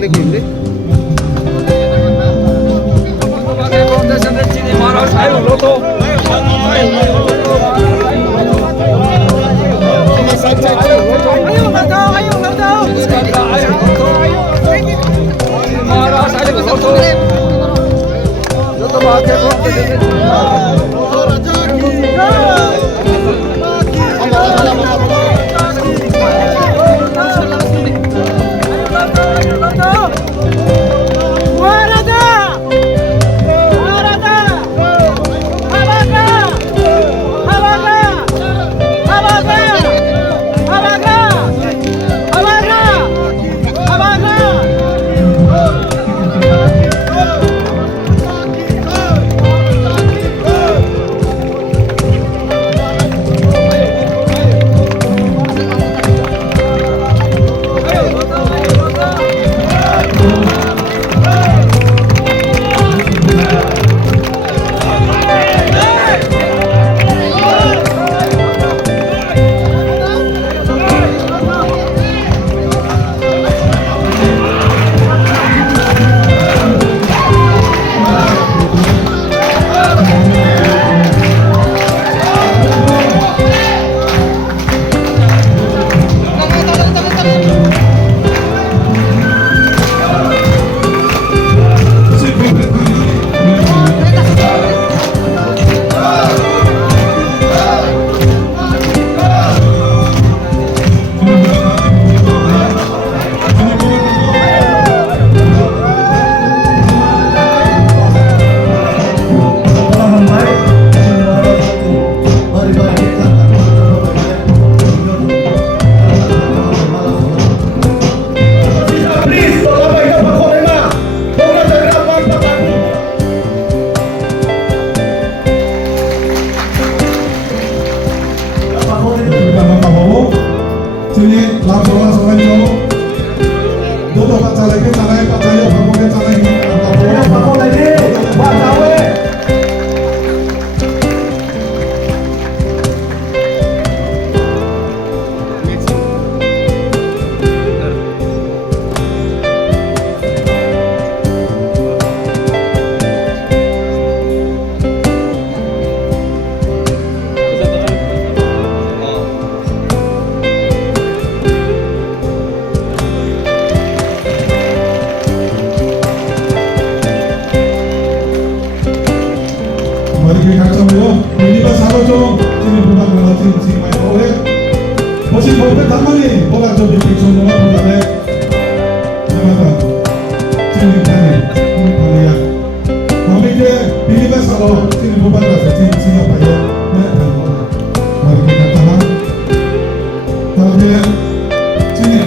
달리고 있네. Mari kita sama minimal satu jom sini bukan relatif sini main boleh masih boleh pertama nih bola jom di pixel bola boleh gimana sini tadi ini paling kami dia minimal satu sini bukan relatif sini apa ya mari kita tahan tapi sini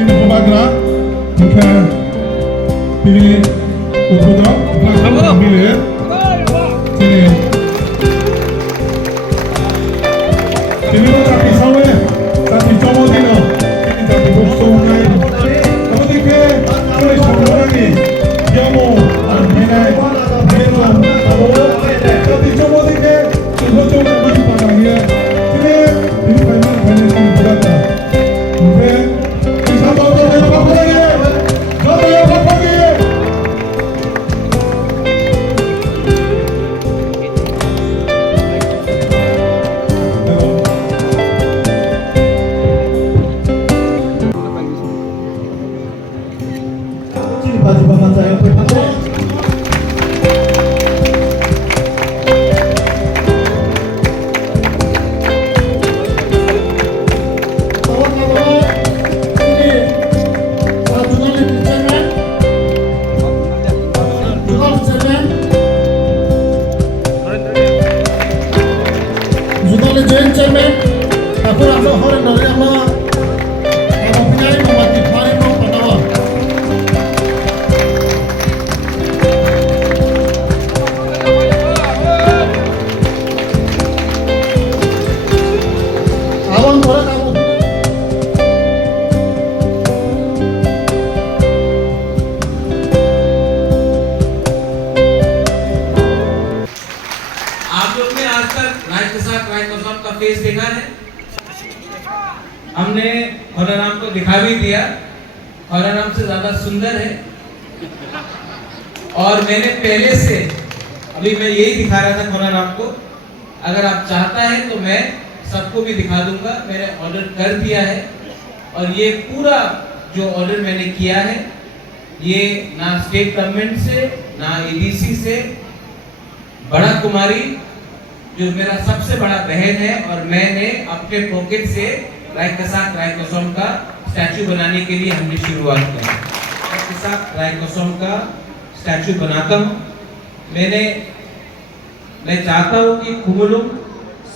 sini pembagerak kita pilih utara belakang pilih sini sini tapi sawe tapi coba dino ini tapi bosongnya tapi ke boleh coba lagi jamu anginai betul tapi coba dike coba maju padanya ini final sini berada mungkin bisa tahu apa lagi Bupati Pematang Pematang. Joint Chairman, Dapur Asal Horan dari Allah, yang mempunyai membantu hari mau pertama. Awang orang kamu. आप लोग ने आज तक राय के साथ राय कसम का face देखा है? हमने खोनाराम को दिखा भी दिया। खोनाराम से ज्यादा सुंदर है और मैंने पहले से अभी मैं यही दिखा रहा था खोनाराम को। अगर आप चाहता है तो मैं सबको भी दिखा दूंगा। मैंने ऑर्डर कर दिया है और ये पूरा जो ऑर्डर मैंने किया है ये ना स्टेट गवर्नमेंट से ना एडीसी से, बड़ा कुमारी जो मेरा सबसे बड़ा बहन है और मैंने अपने पॉकेट से राय कसाक राय कसम का स्टैचू बनाने के लिए हमने शुरुआत की। राय कसाक राय कसम का स्टैचू बनाता हूँ। मैं चाहता हूँ कि कुमुलुम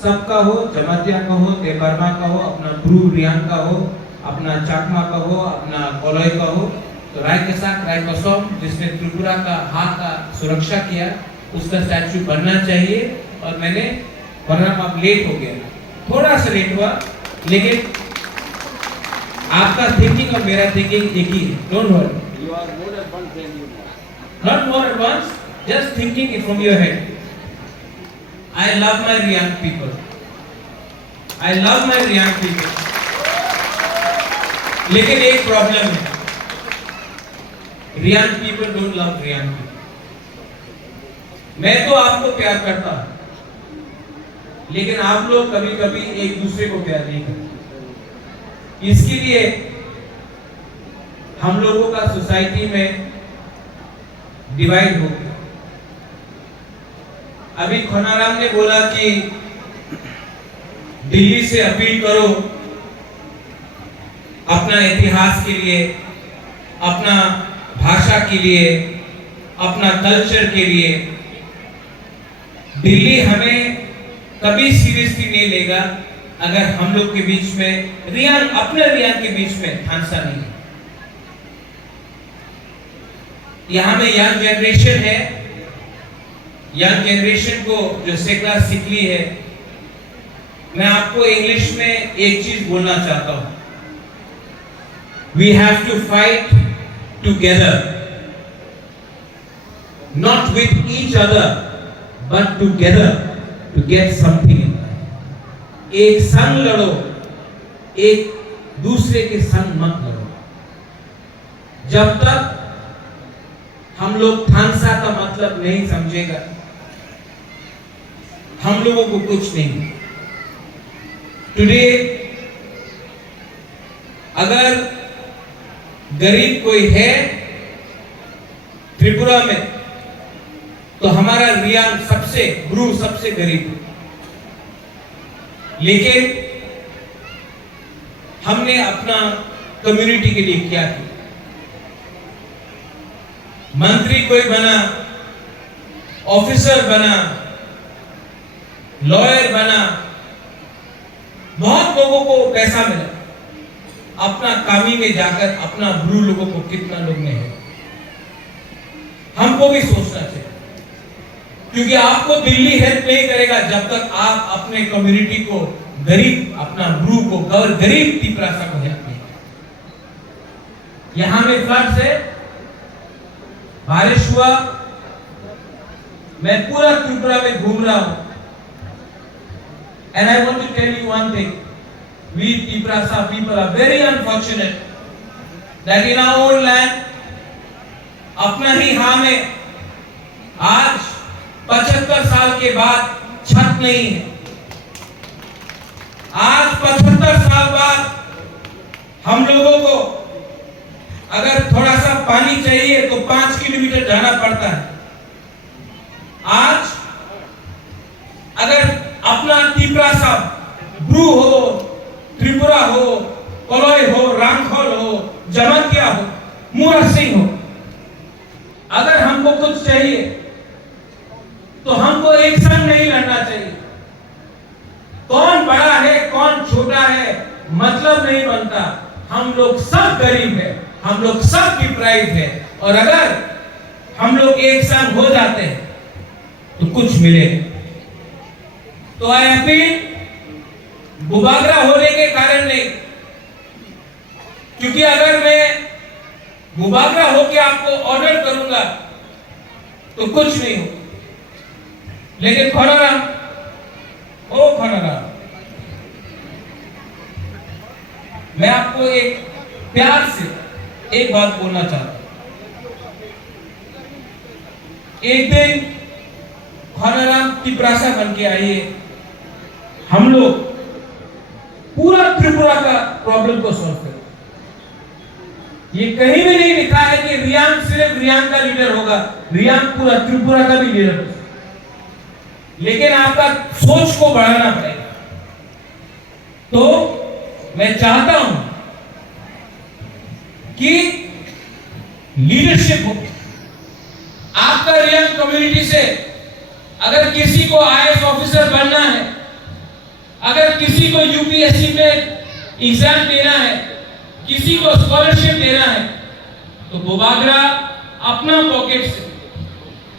सबका हो, जमातिया का हो, देबर्मा का हो, अपना ब्रू रियान का हो, अपना चाकमा का हो, अपना कोलोई का हो। तो राय कसाक राय कसम जिसने त्रिपुरा का हाथ का सुरक्षा किया उसका स्टैचू बनना चाहिए। और मैंने खोनाराम अब लेट हो गया, थोड़ा सा लेट हुआ, लेकिन आपका थिंकिंग और मेरा थिंकिंग एक ही है। Don't worry, You are more advanced than you know. Not more advance, just thinking it from your head. I love my Reang people, I love my Reang people. लेकिन एक प्रॉब्लम है, Reang people don't love Reang people. मैं तो आपको प्यार करता हूं, लेकिन आप लोग कभी कभी एक दूसरे को प्यार नहीं करते। इसके लिए हम लोगों का सोसाइटी में डिवाइड हो गया। अभी खोनाराम ने बोला कि दिल्ली से अपील करो अपना इतिहास के लिए, अपना भाषा के लिए, अपना कल्चर के लिए। दिल्ली हमें कभी सीरियसली नहीं लेगा अगर हम लोग के बीच में रियांग, अपने रियांग के बीच में थानसा नहीं है। यहाँ में यंग जनरेशन है, यंग जनरेशन को जो सेकला सिकली है। मैं आपको इंग्लिश में एक चीज बोलना चाहता हूं, we have to fight together, not with each other but together to get something. एक संग लड़ो, एक दूसरे के संग मत लड़ो। जब तक हम लोग थानसा का मतलब नहीं समझेगा, हम लोगों को कुछ नहीं। टुडे अगर गरीब कोई है त्रिपुरा में तो हमारा रियांग सबसे गुरु सबसे गरीब है। लेकिन हमने अपना कम्युनिटी के लिए क्या किया? मंत्री कोई बना, ऑफिसर बना, लॉयर बना, बहुत लोगों को पैसा मिला, अपना कामी में जाकर अपना ब्रू लोगों को कितना लोग में है। हमको भी सोचना चाहिए, क्योंकि आपको दिल्ली हेल्प नहीं करेगा जब तक आप अपने कम्युनिटी को, गरीब अपना ब्रू को, गरीब तिपरासा को हेल्प नहीं। यहां में फ्लड से बारिश हुआ, मैं पूरा त्रिपुरा में घूम रहा हूं, and I want to tell you one thing, we Tiprasa people are very unfortunate that in our own land, अपना ही हाँ में आज 75 साल के बाद छत नहीं है। आज 75 साल बाद हम लोगों को अगर थोड़ा सा पानी चाहिए तो 5 किलोमीटर जाना पड़ता है। आज अगर अपना तिपरासा, ब्रू हो, त्रिपुरा हो, कलोई हो, रांखोल हो, जमातिया हो, मूरा सिंह हो, अगर हमको कुछ चाहिए तो हमको एक संग नहीं लड़ना चाहिए। कौन बड़ा है कौन छोटा है मतलब नहीं बनता। हम लोग सब गरीब है, हम लोग सब डिप्राइव्ड है, और अगर हम लोग एक संग हो जाते हैं तो कुछ मिले। तो आई अपील बुबागरा होने के कारण नहीं, क्योंकि अगर मैं बुबागरा होके आपको ऑर्डर करूंगा तो कुछ नहीं हो। लेकिन खनाराम, ओ खनाराम, मैं आपको एक प्यार से एक बात बोलना चाहता हूं। एक दिन खनाराम तिपरासा बन के आइए, हम लोग पूरा त्रिपुरा का प्रॉब्लम को सॉल्व करें। ये कहीं भी नहीं लिखा है कि रियांग सिर्फ रियांग का लीडर होगा, रियांग पूरा त्रिपुरा का भी लीडर होगा, लेकिन आपका सोच को बढ़ाना पड़ेगा। तो मैं चाहता हूं कि लीडरशिप हो आपका। रियांग कम्युनिटी से अगर किसी को आईएएस ऑफिसर बनना है, अगर किसी को यूपीएससी में एग्जाम देना है, किसी को स्कॉलरशिप देना है, तो बुबागरा अपना पॉकेट से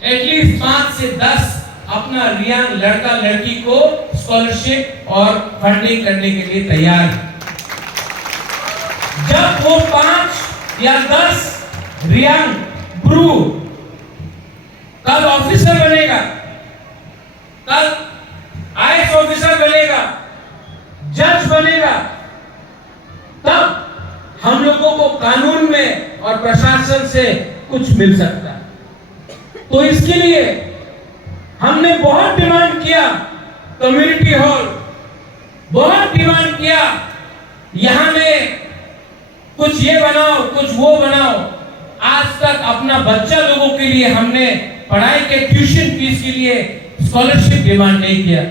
एटलीस्ट 5 से 10 अपना रियांग लड़का लड़की को स्कॉलरशिप और फंडिंग करने के लिए तैयार है। जब वो 5 या 10 रियांग ब्रू कल ऑफिसर बनेगा, कल आईएएस ऑफिसर बनेगा, जज बनेगा, तब हम लोगों को कानून में और प्रशासन से कुछ मिल सकता है। तो इसके लिए हमने बहुत डिमांड किया, कम्युनिटी हॉल, बहुत डिमांड किया, यहां में कुछ ये बनाओ, कुछ वो बनाओ। आज तक अपना बच्चा लोगों के लिए हमने पढ़ाई के ट्यूशन फीस के लिए स्कॉलरशिप डिमांड नहीं किया।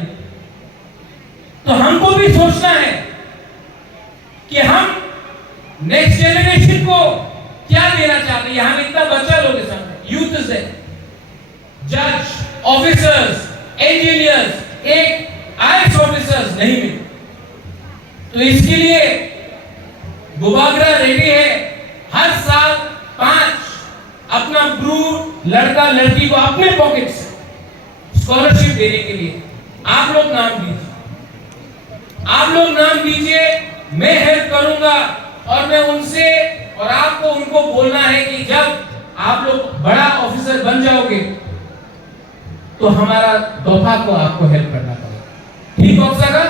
तो हमको भी सोचना है कि हम नेक्स्ट जनरेशन को क्या देना चाहते हैं। यहां इतना बच्चा लोग है, यूथ से जज, ऑफिसर्स, इंजीनियर्स, एक आईएएस ऑफिसर्स नहीं मिले। तो इसके लिए बुबागरा रेडी है हर साल 5 अपना ब्रू लड़का लड़की को अपने पॉकेट से स्कॉलरशिप देने के लिए। आप लोग नाम दीजिए, आप लोग नाम दीजिए, मैं हेल्प करूंगा। और मैं उनसे और आपको उनको बोलना है कि जब आप लोग बड़ा ऑफिसर बन जाओगे तो हमारा दफा को आपको हेल्प करना पड़ेगा। ठीक हो सका?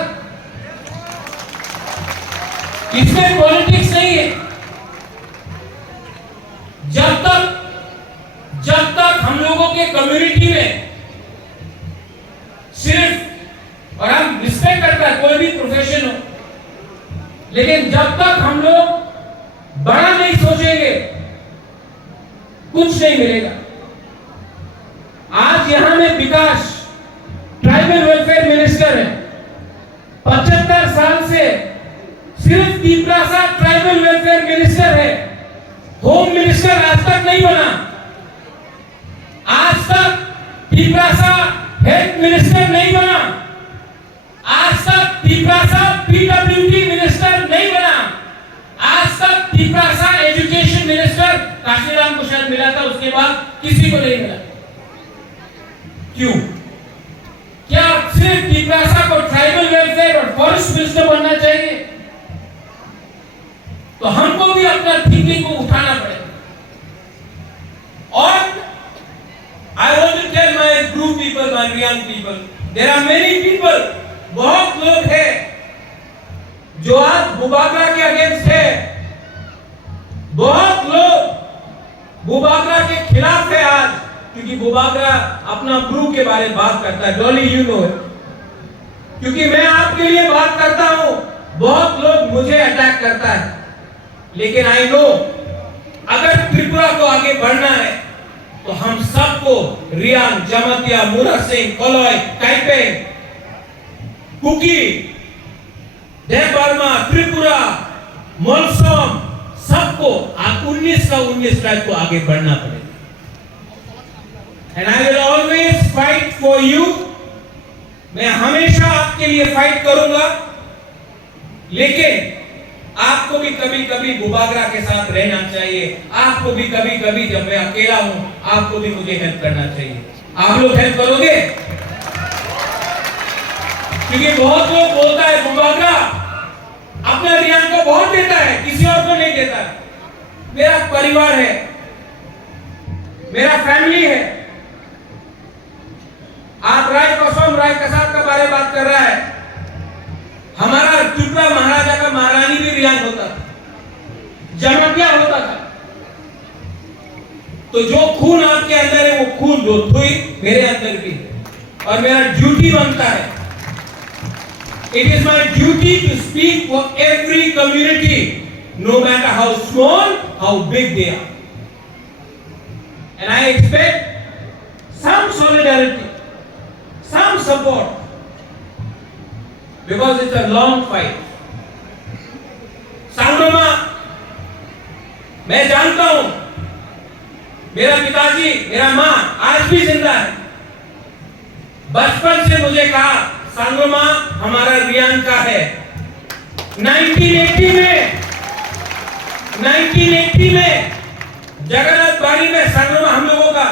इसमें पॉलिटिक्स नहीं है। जब तक हम लोगों के कम्युनिटी में सिर्फ, और हम रिस्पेक्ट करता है कोई भी प्रोफेशन हो, लेकिन जब तक हम लोग बड़ा नहीं सोचेंगे कुछ नहीं मिलेगा। आज यहां में विकास ट्राइबल वेलफेयर मिनिस्टर है, 75 साल से सिर्फ तिपरासा ट्राइबल वेलफेयर मिनिस्टर है, होम मिनिस्टर आज तक नहीं बना। आज तक तिपरासा हेल्थ मिनिस्टर नहीं बना। आज तक तिपरासा पीडब्ल्यूडी मिनिस्टर नहीं बना। आज तक तिपरासा एजुकेशन मिनिस्टर काशीराम को शायद मिला था, उसके बाद किसी को नहीं मिला। क्यों? क्या सिर्फ तिपरासा को ट्राइबल वेलफेयर और फॉरेस्ट मिनिस्टर बनना चाहिए? तो हमको भी अपना थिंकिंग को उठाना पड़ेगा। और I want to tell my group people, my young people, there are many people, बहुत लोग हैं जो आज बुबागरा के अगेंस्ट है, बहुत लोग बुबागरा के खिलाफ है आज, क्योंकि बुबागरा अपना ग्रुप के बारे में बात करता है। डॉली यू नो, क्योंकि मैं आपके लिए बात करता हूं, बहुत लोग मुझे अटैक करता है, लेकिन आई नो अगर त्रिपुरा को आगे बढ़ना है तो हम सबको रियांग, जमतिया, मुरा सिंह, कोलोई, काइपेंग, कुकी, देवबर्मा, त्रिपुरा, मोलसोम सबको 19 का 19 तारीख को आगे बढ़ना पड़ेगा। And I will always fight for you. मैं हमेशा आपके लिए फाइट करूंगा, लेकिन आपको भी कभी कभी बुबागरा के साथ रहना चाहिए। आपको भी कभी कभी जब मैं अकेला हूं, आपको भी मुझे हेल्प करना चाहिए। आप लोग हेल्प करोगे? क्योंकि बहुत लोग बोलता है बुबागरा अपने रियांग को बहुत देता है, किसी और को नहीं देता। मेरा परिवार है, मेरा फैमिली है। आप राय कसम, राय कसार का बारे बात कर रहा है। हमारा त्रिपुरा महाराजा का महारानी भी रियांग होता था, जमतिया होता था। तो जो खून आपके अंदर है, वो खून जो थी मेरे अंदर भी है, और मेरा ड्यूटी बनता है। It is my duty to speak for every community, no matter how small, how big they are. And I expect some solidarity, some support, because it's a long fight. सांगरोमा, मैं जानता हूं मेरा पिताजी, मेरा मां आज भी जिंदा है। बचपन से मुझे कहा सांगरोमा हमारा रियांग का है। 1980 में जगन्नाथ बाड़ी में सांगरोमा हम लोगों का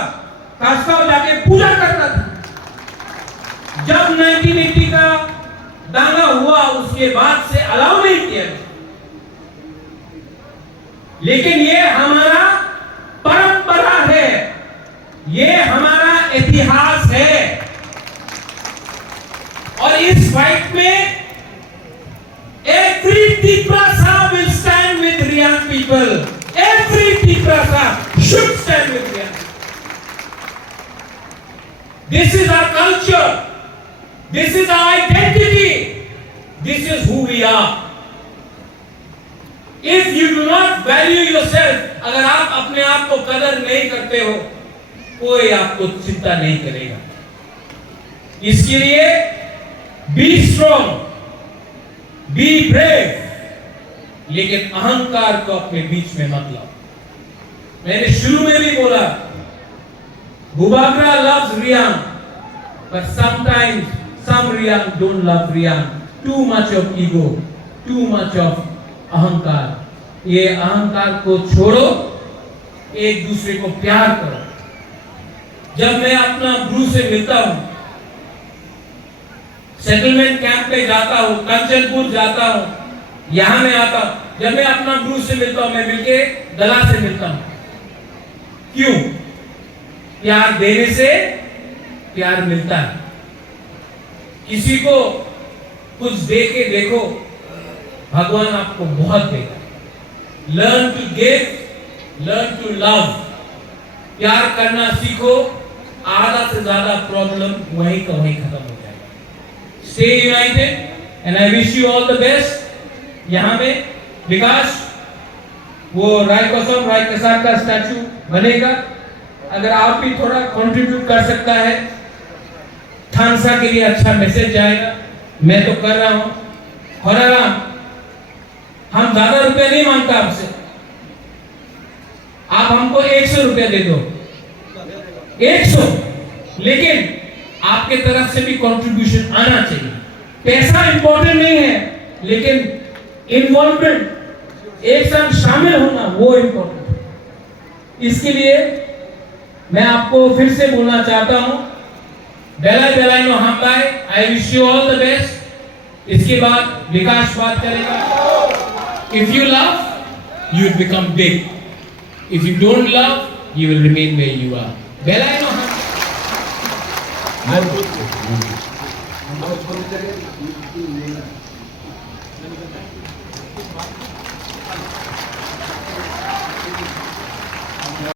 खासकर जाके पूजा करता था। जब 1980 का दांगा हुआ, उसके बाद से अलाउ नहीं किया, लेकिन ये हमारा परंपरा है, ये हमारा इतिहास है। और इस फाइट में every Tiprasa will stand with Riang people. Every Tiprasa should stand with Riang. This is our culture. This is our identity. This is who we are. If you do not value yourself, अगर आप अपने आप को कदर नहीं करते हो, कोई आपको चिंता नहीं करेगा। इसके लिए बी स्ट्रॉन्ग, बी ब्रेव, लेकिन अहंकार को अपने बीच में मत लाओ। मैंने शुरू में भी बोला, Bubagra loves Riang, but sometimes some Riang don't love Riang. Too much of ego, too much of अहंकार। ये अहंकार को छोड़ो, एक दूसरे को प्यार करो। जब मैं अपना गुरु से मिलता हूं, सेटलमेंट कैंप पे जाता हूं, कंचनपुर जाता हूं, यहां मैं आता हूं, जब मैं अपना गुरु से मिलता हूं, मैं मिलके दला से मिलता हूं। क्यों? प्यार देने से प्यार मिलता है। किसी को कुछ दे के देखो, भगवान आपको बहुत देगा। Learn to give, learn to love. प्यार करना सीखो, आधा से ज्यादा प्रॉब्लम वहीं का वहीं खत्म हो जाएगा। Stay United and I wish you all the best. यहाँ में विकास वो राय कसम, राय कसार का स्टैचू बनेगा। अगर आप भी थोड़ा कंट्रीब्यूट कर सकता है, थानसा के लिए अच्छा मैसेज जाएगा। मैं तो कर रहा हूं। हराराम, हम ज्यादा रुपया नहीं मांगता आपसे, आप हमको 100 रुपया दे दो, 100, लेकिन आपके तरफ से भी कंट्रीब्यूशन आना चाहिए। पैसा इंपॉर्टेंट नहीं है, लेकिन इन्वॉल्वमेंट, एक साथ शामिल होना, वो इंपॉर्टेंट है। इसके लिए मैं आपको फिर से बोलना चाहता हूं, बेलाई बेलाई नो हम बाय, I wish you all the best. इसके बाद विकास बात करेगा। If you love, you will become big. If you don't love, you will remain where you are. बेलाई नो हम